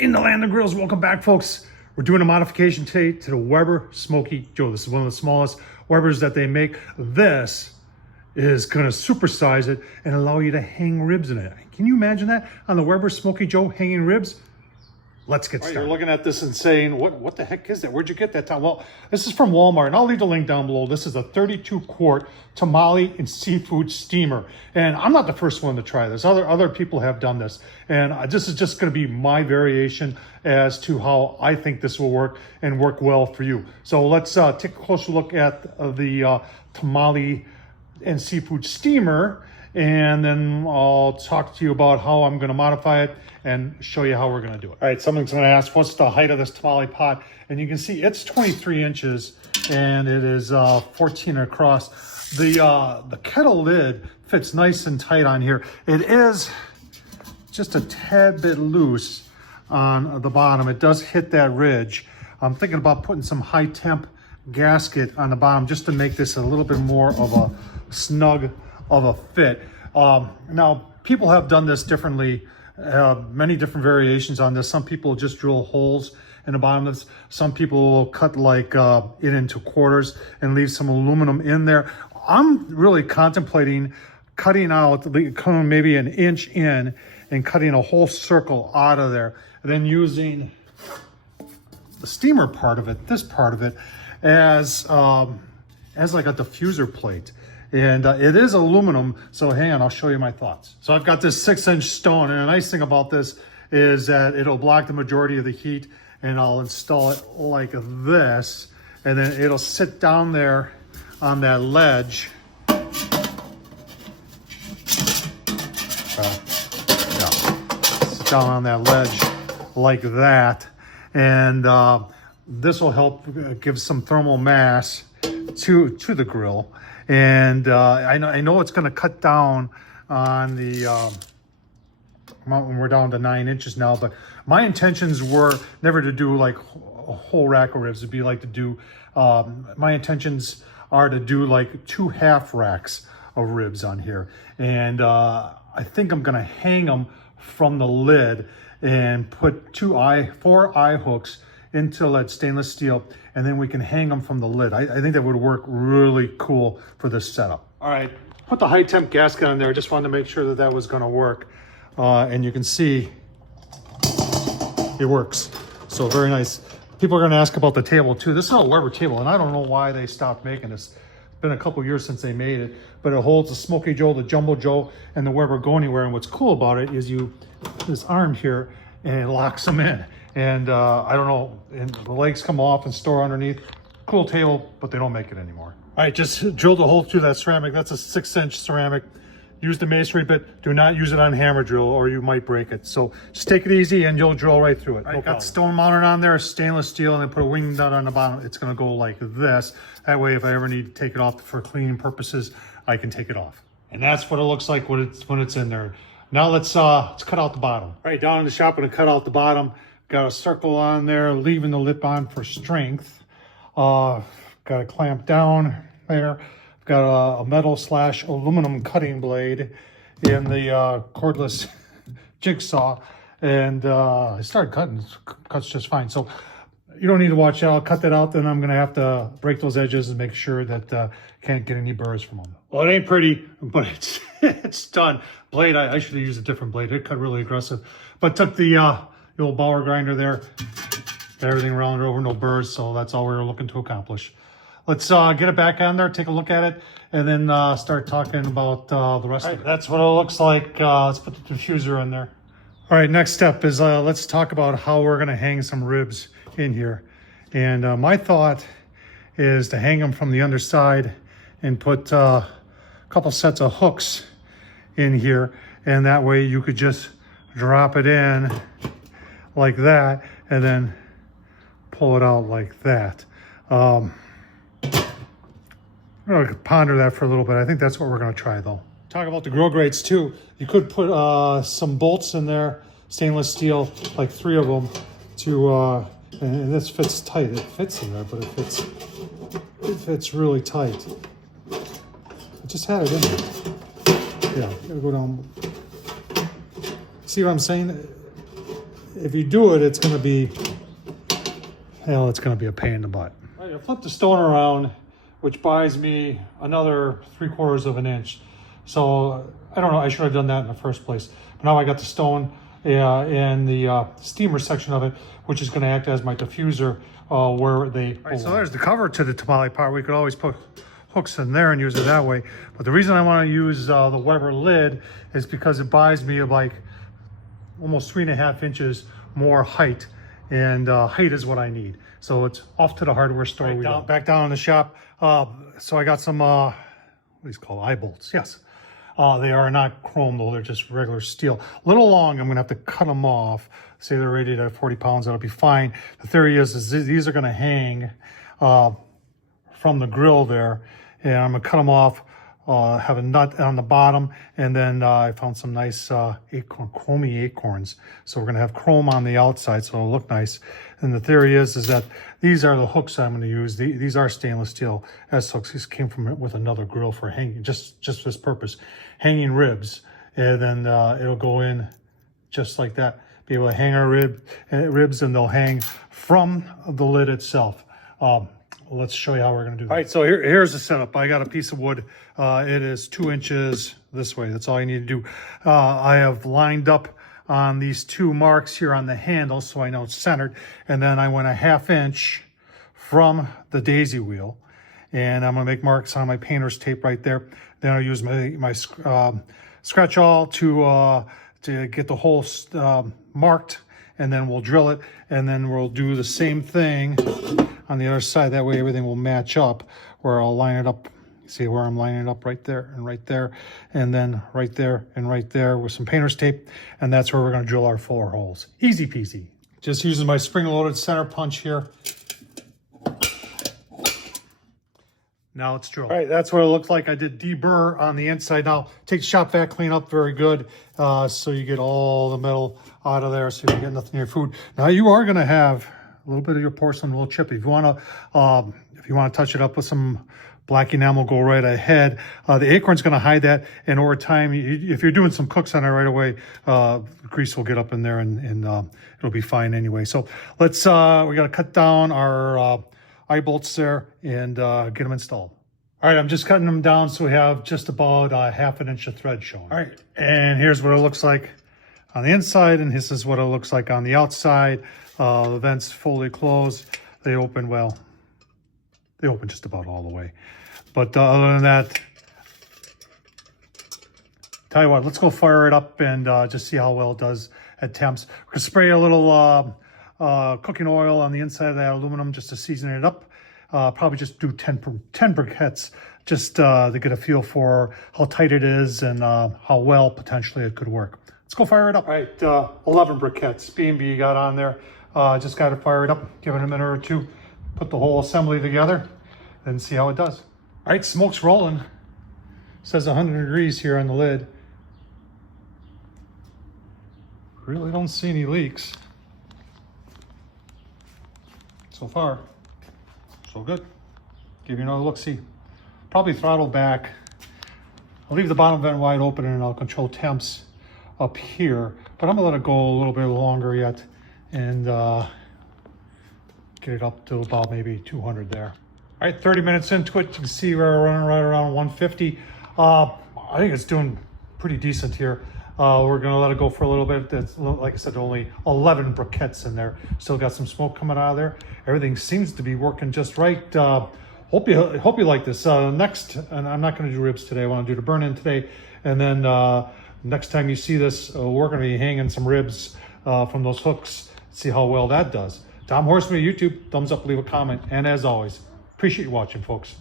In the land of grills, welcome back, folks. We're doing a modification today to the Weber Smokey Joe. This is one of the smallest Webers that they make. This is going to supersize it and allow you to hang ribs in it. Can you imagine that on the Weber Smokey Joe, hanging ribs? Let's get started. You're looking at this and saying, what the heck is that? Where'd you get that? Well, this is from Walmart, and I'll leave the link down below. This is a 32-quart tamale and seafood steamer. And I'm not the first one to try this. Other people have done this. And this is just going to be my variation as to how I think this will work and work well for you. So let's take a closer look at the tamale and seafood steamer. And then I'll talk to you about how I'm going to modify it and show you how we're going to do it. All right, someone's going to ask, what's the height of this tamale pot? And you can see it's 23 inches and it is 14 across. The kettle lid fits nice and tight on here. It is just a tad bit loose on the bottom. It does hit that ridge. I'm thinking about putting some high temp gasket on the bottom just to make this a little bit more of a snug of a fit. Now, people have done this differently, many different variations on this. Some people just drill holes in the bottom of this. Some people will cut like it into quarters and leave some aluminum in there. I'm really contemplating cutting out maybe an inch in and cutting a whole circle out of there, and then using the steamer part of it, this part of it, as like a diffuser plate. And it is aluminum, so hang on, I'll show you my thoughts. So I've got this 6-inch stone, and the nice thing about this is that it'll block the majority of the heat, and I'll install it like this, and then it'll sit down there on that ledge. Sit down on that ledge like that, and this will help give some thermal mass to the grill. And I know it's going to cut down on the when we're down to 9 inches now, but my intentions were never to do like a whole rack of ribs. It'd be like to do, my intentions are to do like 2 half racks of ribs on here. And I think I'm going to hang them from the lid and put 4 eye hooks into that stainless steel, and then we can hang them from the lid. I think that would work really cool for this setup. All right, put the high temp gasket on there. I just wanted to make sure that that was gonna work. And you can see it works. So very nice. People are gonna ask about the table too. This is a Weber table, and I don't know why they stopped making this. It's been a couple years since they made it, but it holds the Smokey Joe, the Jumbo Joe, and the Weber Go Anywhere. And what's cool about it is this arm here, and it locks them in. And I don't know, and the legs come off and store underneath. Cool table, but they don't make it anymore. All right, just drilled a hole through that ceramic. That's a 6-inch ceramic. Use the masonry bit. Do not use it on hammer drill or you might break it. So just take it easy and you'll drill right through it. I got stone mounted on there, stainless steel, and then put a wing nut on the bottom. It's gonna go like this. That way, if I ever need to take it off for cleaning purposes, I can take it off. And that's what it looks like when it's in there. Now let's cut out the bottom. All right, down in the shop, I'm gonna cut out the bottom. Got a circle on there, leaving the lip on for strength. Got a clamp down there. Got a metal / aluminum cutting blade in the cordless jigsaw. And I started cutting, cuts just fine. So you don't need to watch that. I'll cut that out, then I'm gonna have to break those edges and make sure that can't get any burrs from them. Well, it ain't pretty, but it's done. Blade, I should have used a different blade. It cut really aggressive. But took the old Bauer grinder there, everything around it over, no burrs, so that's all we were looking to accomplish. Let's get it back on there, take a look at it, and then start talking about the rest of it. That's what it looks like. Let's put the diffuser in there. All right, next step is let's talk about how we're gonna hang some ribs in here. And my thought is to hang them from the underside and put a couple sets of hooks in here, and that way you could just drop it in like that, and then pull it out like that. I'm gonna ponder that for a little bit. I think that's what we're gonna try though. Talk about the grill grates too. You could put some bolts in there, stainless steel, like 3 of them, to and this fits tight. It fits in there, but it fits really tight. I just had it in there. Yeah, gotta go down. See what I'm saying? if you do it, it's going to be, well, it's going to be a pain in the butt. All right, I flip the stone around, which buys me another 3/4 of an inch. So I don't know, I should have done that in the first place. But now I got the stone and the steamer section of it, which is going to act as my diffuser where they... All right, so there's the cover to the tamale part. We could always put hooks in there and use it that way. But the reason I want to use the Weber lid is because it buys me like almost 3.5 inches more height. And height is what I need. So it's off to the hardware store. Back down in the shop. So I got some, what do these called? Eye bolts, yes. They are not chrome though, they're just regular steel. A little long, I'm gonna have to cut them off. Say they're rated at 40 pounds, that'll be fine. The theory is these are gonna hang from the grill there, and I'm gonna cut them off, have a nut on the bottom, and then I found some nice chromy acorns. So we're gonna have chrome on the outside, so it'll look nice. And the theory is that these are the hooks I'm gonna use. These are stainless steel S hooks. These came from with another grill for hanging, just for this purpose, hanging ribs. And then it'll go in just like that. Be able to hang our ribs, and they'll hang from the lid itself. Let's show you how we're gonna do that. All right, so here's the setup. I got a piece of wood. It is 2 inches this way. That's all you need to do. I have lined up on these 2 marks here on the handle so I know it's centered. And then I went a 1/2 inch from the daisy wheel. And I'm gonna make marks on my painter's tape right there. Then I'll use my scratch awl to get the hole marked, and then we'll drill it. And then we'll do the same thing on the other side. That way everything will match up, where I'll line it up. See where I'm lining it up? Right there and right there, and then right there and right there with some painter's tape. And that's where we're gonna drill our 4 holes. Easy peasy. Just using my spring-loaded center punch here. Now let's drill. All right, that's what it looks like. I did deburr on the inside. Now take the shop vac, clean up very good, so you get all the metal out of there, so you can get nothing in your food. Now you are gonna have a little bit of your porcelain, a little chippy. If you wanna touch it up with some black enamel, go right ahead. The acorn's gonna hide that, and over time, if you're doing some cooks on it right away, grease will get up in there, and it'll be fine anyway. So let's, we gotta cut down our eye bolts there and get them installed. All right, I'm just cutting them down so we have just about 1/2 inch of thread showing. All right, and here's what it looks like on the inside, and this is what it looks like on the outside. The vents fully closed. They open, well, they open just about all the way. But other than that, tell you what, let's go fire it up and just see how well it does at temps. We're gonna spray a little cooking oil on the inside of that aluminum just to season it up. Probably just do 10 briquettes just to get a feel for how tight it is and how well potentially it could work. Let's go fire it up. All right, 11 briquettes, B&B got on there. Just got to fire it up, give it a minute or two, put the whole assembly together, and see how it does. All right, smoke's rolling. It says 100 degrees here on the lid. Really don't see any leaks. So far, so good. Give you another look-see. Probably throttle back. I'll leave the bottom vent wide open and I'll control temps up here, but I'm gonna let it go a little bit longer yet and get it up to about maybe 200 there. All right, 30 minutes into it, you can see we're running right around 150. I think it's doing pretty decent here. We're gonna let it go for a little bit. That's, like I said, only 11 briquettes in there. Still got some smoke coming out of there. Everything seems to be working just right. Hope you like this. Next, and I'm not gonna do ribs today. I wanna do the burn-in today. And then next time you see this, we're gonna be hanging some ribs from those hooks. See how well that does. Tom Horsman, YouTube, thumbs up, leave a comment. And as always, appreciate you watching, folks.